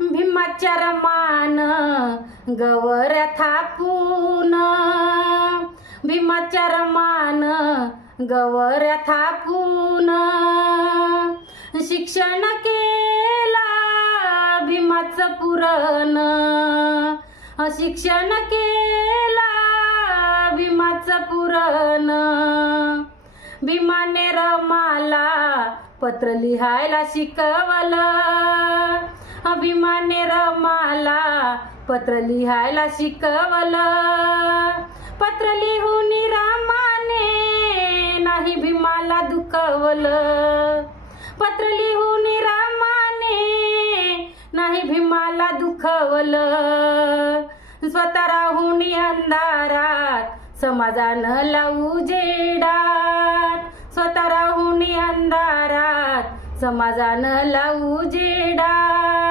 भीमाच्या रमान गवऱ्या थापून, भीमाच्या रमान गवऱ्या थापून शिक्षण केला भीमाचं पुरण, शिक्षण केला भीमाचं पुरण. भीमाने रमाला पत्र लिहायला शिकवलं, भीमाने रमाला पत्र लिहायला शिकवलं. पत्र लिहून रामाने नाही भीमाला दुखवलं, पत्र लिहून रामाने नाही भीमाला दुखवलं. स्वतः राहून अंधारात समाजानं लावू जेडात, स्वतः राहून अंधारात समाजानं लावू जेडात.